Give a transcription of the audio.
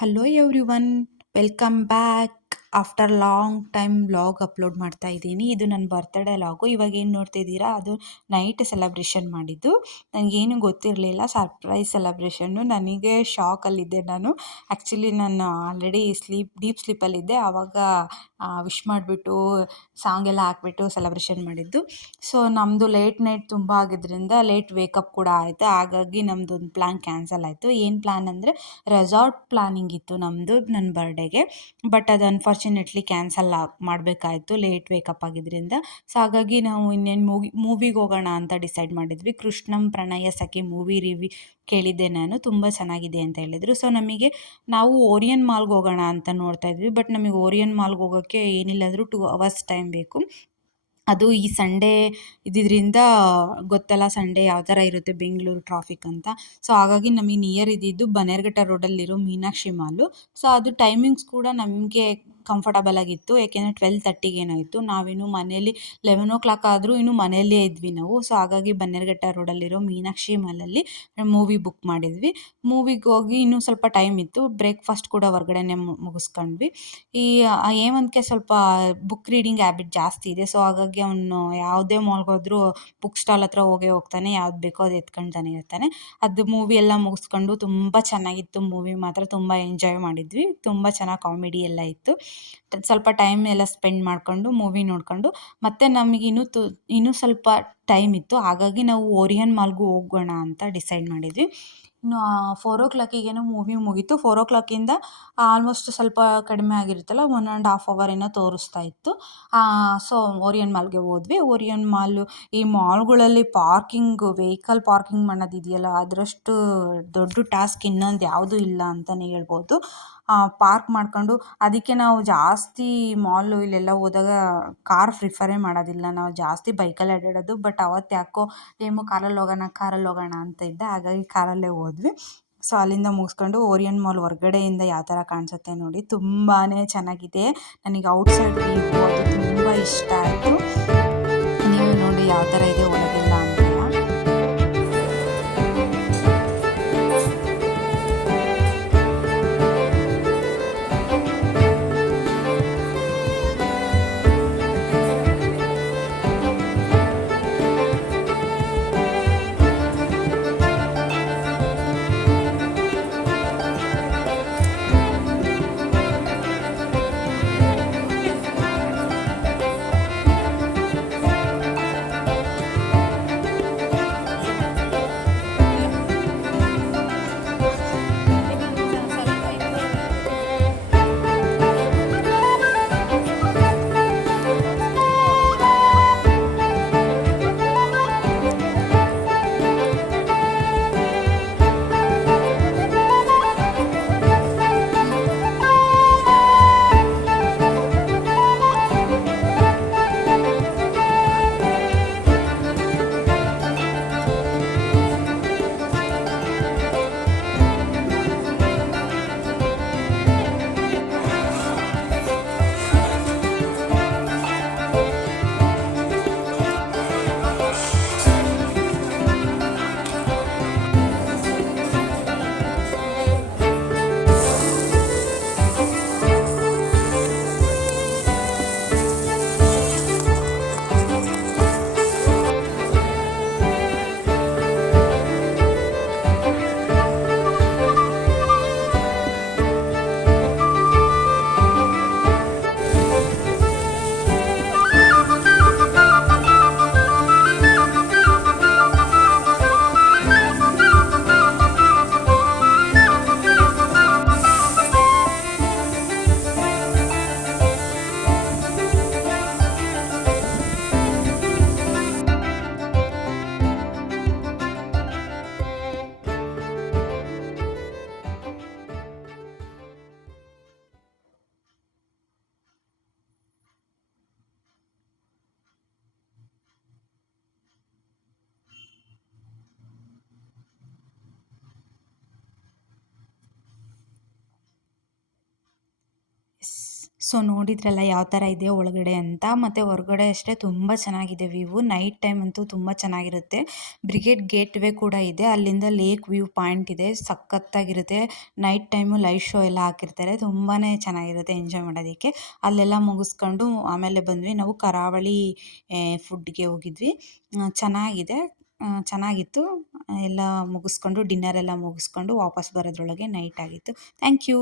Hello everyone, welcome back. After long time vlog upload ಮಾಡ್ತಾ ಇದ್ದೀನಿ. ಇದು ನನ್ನ ಬರ್ತ್ಡೇ ವ್ಲಾಗು. ಇವಾಗ ಏನು ನೋಡ್ತಿದ್ದೀರಾ, ಅದು ನೈಟ್ ಸೆಲೆಬ್ರೇಷನ್ ಮಾಡಿದ್ದು. ನನಗೇನು ಗೊತ್ತಿರಲಿಲ್ಲ, ಸರ್ಪ್ರೈಸ್ ಸೆಲೆಬ್ರೇಷನ್ನು. ನನಗೆ ಶಾಕಲ್ಲಿದ್ದೆ ನಾನು. ಆ್ಯಕ್ಚುಲಿ ನಾನು ಆಲ್ರೆಡಿ ಡೀಪ್ ಸ್ಲೀಪಲ್ಲಿದ್ದೆ. ಆವಾಗ ವಿಶ್ ಮಾಡಿಬಿಟ್ಟು ಸಾಂಗ್ ಎಲ್ಲ ಹಾಕ್ಬಿಟ್ಟು ಸೆಲೆಬ್ರೇಷನ್ ಮಾಡಿದ್ದು. ಸೊ ನಮ್ಮದು ಲೇಟ್ ನೈಟ್ ತುಂಬ ಆಗಿದ್ದರಿಂದ ಲೇಟ್ ವೇಕಪ್ ಕೂಡ ಆಯಿತು. ಹಾಗಾಗಿ ನಮ್ಮದೊಂದು ಪ್ಲ್ಯಾನ್ ಕ್ಯಾನ್ಸಲ್ ಆಯಿತು. ಏನು ಪ್ಲ್ಯಾನ್ ಅಂದರೆ ರೆಸಾರ್ಟ್ ಪ್ಲಾನಿಂಗ್ ಇತ್ತು ನಮ್ಮದು ನನ್ನ ಬರ್ಡೇಗೆ. ಬಟ್ ಅದು ಅನ್ಫಾರ್ಚುನೇಟ್ಲಿ ಕ್ಯಾನ್ಸಲ್ ಮಾಡಬೇಕಾಯಿತು ಲೇಟ್ ವೇಕಪ್ ಆಗಿದ್ದರಿಂದ. ಸೊ ಹಾಗಾಗಿ ನಾವು ಇನ್ನೇನು ಮೂವಿಗೆ ಹೋಗೋಣ ಅಂತ ಡಿಸೈಡ್ ಮಾಡಿದ್ವಿ. ಕೃಷ್ಣಂ ಪ್ರಣಯ ಸಖಿ ಮೂವಿ ಕೇಳಿದ್ದೆ ನಾನು, ತುಂಬ ಚೆನ್ನಾಗಿದೆ ಅಂತ ಹೇಳಿದರು. ಸೊ ನಾವು ಓರಿಯನ್ ಮಾಲ್ಗೆ ಹೋಗೋಣ ಅಂತ ನೋಡ್ತಾ ಇದ್ವಿ. ಬಟ್ ನಮಗೆ ಓರಿಯನ್ ಮಾಲ್ಗೆ ಹೋಗೋಕ್ಕೆ ಏನಿಲ್ಲ ಅಂದರೂ 2 ಅವರ್ಸ್ ಟೈಮ್ ಬೇಕು. ಅದು ಈ ಸಂಡೇ ಇದ್ದಿದ್ದರಿಂದ ಗೊತ್ತಲ್ಲ, ಸಂಡೇ ಯಾವ ಥರ ಇರುತ್ತೆ ಬೆಂಗಳೂರು ಟ್ರಾಫಿಕ್ ಅಂತ. ಸೊ ಹಾಗಾಗಿ ನಮಗೆ ನಿಯರ್ ಇದ್ದಿದ್ದು ಬನ್ನೇರುಘಟ್ಟ ರೋಡಲ್ಲಿರೋ ಮೀನಾಕ್ಷಿ ಮಾಲು. ಸೊ ಅದು ಟೈಮಿಂಗ್ಸ್ ಕೂಡ ನಮಗೆ ಕಂಫರ್ಟಬಲ್ ಆಗಿತ್ತು. ಯಾಕೆಂದರೆ 12:30ಗೆ ಏನೋ ಇತ್ತು. ನಾವಿನ್ನು ಮನೇಲಿ 11 o'clock ಆದರೂ ಇನ್ನೂ ಮನೆಯಲ್ಲೇ ಇದ್ವಿ ನಾವು. ಸೊ ಹಾಗಾಗಿ ಬನ್ನೇರುಘಟ್ಟ ರೋಡಲ್ಲಿರೋ ಮೀನಾಕ್ಷಿ ಮಾಲಲ್ಲಿ ಮೂವಿ ಬುಕ್ ಮಾಡಿದ್ವಿ. ಮೂವಿಗೆ ಹೋಗಿ ಇನ್ನೂ ಸ್ವಲ್ಪ ಟೈಮ್ ಇತ್ತು. ಬ್ರೇಕ್ಫಾಸ್ಟ್ ಕೂಡ ಹೊರಗಡೆನೆ ಮುಗಿಸ್ಕೊಂಡ್ವಿ. ಈ ಹೇಮಂತ್ಗೆ ಸ್ವಲ್ಪ ಬುಕ್ ರೀಡಿಂಗ್ ಹ್ಯಾಬಿಟ್ ಜಾಸ್ತಿ ಇದೆ. ಸೊ ಹಾಗಾಗಿ ಅವನು ಯಾವುದೇ ಮಾಲ್ಗೆ ಹೋದ್ರೂ ಬುಕ್ ಸ್ಟಾಲ್ ಹತ್ರ ಹೋಗ್ತಾನೆ, ಯಾವ್ದು ಬೇಕೋ ಅದು ಎತ್ಕೊಳ್ತಾನೆ ಇರ್ತಾನೆ. ಅದು ಮೂವಿ ಎಲ್ಲ ಮುಗಿಸ್ಕೊಂಡು ತುಂಬ ಚೆನ್ನಾಗಿತ್ತು. ಮೂವಿ ಮಾತ್ರ ತುಂಬ ಎಂಜಾಯ್ ಮಾಡಿದ್ವಿ. ತುಂಬ ಚೆನ್ನಾಗಿ ಕಾಮಿಡಿ ಎಲ್ಲ ಇತ್ತು. ಸ್ವಲ್ಪ ಟೈಮ್ ಎಲ್ಲ ಸ್ಪೆಂಡ್ ಮಾಡಿಕೊಂಡು ಮೂವಿ ನೋಡಿಕೊಂಡು ಮತ್ತೆ ನಮಗೆ ಇನ್ನೂ ಸ್ವಲ್ಪ ಟೈಮ್ ಇತ್ತು. ಹಾಗಾಗಿ ನಾವು ಓರಿಯನ್ ಮಾಲ್ಗೂ ಹೋಗೋಣ ಅಂತ ಡಿಸೈಡ್ ಮಾಡಿದ್ವಿ. ಇನ್ನು 4 o'clockಗೇನೋ ಮೂವಿ ಮುಗೀತು. 4 o'clockಯಿಂದ ಆಲ್ಮೋಸ್ಟ್ ಸ್ವಲ್ಪ ಕಡಿಮೆ ಆಗಿರುತ್ತಲ್ಲ, 1.5 hour ಏನೋ ತೋರಿಸ್ತಾ ಇತ್ತು. ಸೊ ಓರಿಯನ್ ಮಾಲ್ಗೆ ಹೋದ್ವಿ. ಓರಿಯನ್ ಮಾಲು, ಈ ಮಾಲ್ಗಳಲ್ಲಿ ವೆಹಿಕಲ್ ಪಾರ್ಕಿಂಗ್ ಮಾಡೋದಿದೆಯಲ್ಲ, ಅದರಷ್ಟು ದೊಡ್ಡ ಟಾಸ್ಕ್ ಇನ್ನೊಂದು ಯಾವುದೂ ಇಲ್ಲ ಅಂತಲೇ ಹೇಳ್ಬೋದು. ಪಾರ್ಕ್ ಮಾಡ್ಕೊಂಡು, ಅದಕ್ಕೆ ನಾವು ಜಾಸ್ತಿ ಇಲ್ಲೆಲ್ಲ ಹೋದಾಗ ಕಾರ್ ಪ್ರಿಫರೇ ಮಾಡೋದಿಲ್ಲ. ನಾವು ಜಾಸ್ತಿ ಬೈಕಲ್ಲಿ ಅಡ್ಡಾಡೋದು. ಬಟ್ ಅವತ್ತು ಯಾಕೋ ಕಾರಲ್ಲಿ ಹೋಗೋಣ ಅಂತ ಇದ್ದೆ. ಹಾಗಾಗಿ ಕಾರಲ್ಲೇ ಹೋದ್ವಿ. ಸೊ ಅಲ್ಲಿಂದ ಮುಗಿಸ್ಕೊಂಡು ಓರಿಯನ್ ಮಾಲ್ ಹೊರಗಡೆಯಿಂದ ಯಾವ ಥರ ಕಾಣಿಸುತ್ತೆ ನೋಡಿ, ತುಂಬಾ ಚೆನ್ನಾಗಿದೆ. ನನಗೆ ಔಟ್ಸೈಡ್ ವ್ಯೂ ಅದು ತುಂಬ ಇಷ್ಟ ಆಯಿತು. ನೀವು ನೋಡಿ ಯಾವ ಥರ ಇದೆ ಒಳಗೆಲ್ಲ ಅಂತೆಲ್ಲ. ಸೊ ನೋಡಿದ್ರಲ್ಲ ಯಾವ ಥರ ಇದೆ ಒಳಗಡೆ ಅಂತ. ಮತ್ತು ಹೊರಗಡೆ ಅಷ್ಟೇ ತುಂಬ ಚೆನ್ನಾಗಿದೆ ವ್ಯೂ. ನೈಟ್ ಟೈಮ್ ಅಂತೂ ತುಂಬ ಚೆನ್ನಾಗಿರುತ್ತೆ. ಬ್ರಿಗೇಡ್ ಗೇಟ್ ವೇ ಕೂಡ ಇದೆ. ಅಲ್ಲಿಂದ ಲೇಕ್ ವ್ಯೂ ಪಾಯಿಂಟ್ ಇದೆ. ಸಖತ್ತಾಗಿರುತ್ತೆ. ನೈಟ್ ಟೈಮು ಲೈವ್ ಶೋ ಎಲ್ಲ ಹಾಕಿರ್ತಾರೆ. ತುಂಬಾ ಚೆನ್ನಾಗಿರುತ್ತೆ ಎಂಜಾಯ್ ಮಾಡೋದಕ್ಕೆ. ಅಲ್ಲೆಲ್ಲ ಮುಗಿಸ್ಕೊಂಡು ಆಮೇಲೆ ಬಂದ್ವಿ ನಾವು ಕರಾವಳಿ ಫುಡ್ಗೆ ಹೋಗಿದ್ವಿ. ಚೆನ್ನಾಗಿದೆ. ಚೆನ್ನಾಗಿತ್ತು. ಎಲ್ಲ ಮುಗಿಸ್ಕೊಂಡು ಡಿನ್ನರ್ ಎಲ್ಲ ಮುಗಿಸ್ಕೊಂಡು ವಾಪಸ್ ಬರೋದ್ರೊಳಗೆ ನೈಟ್ ಆಗಿತ್ತು. Thank you.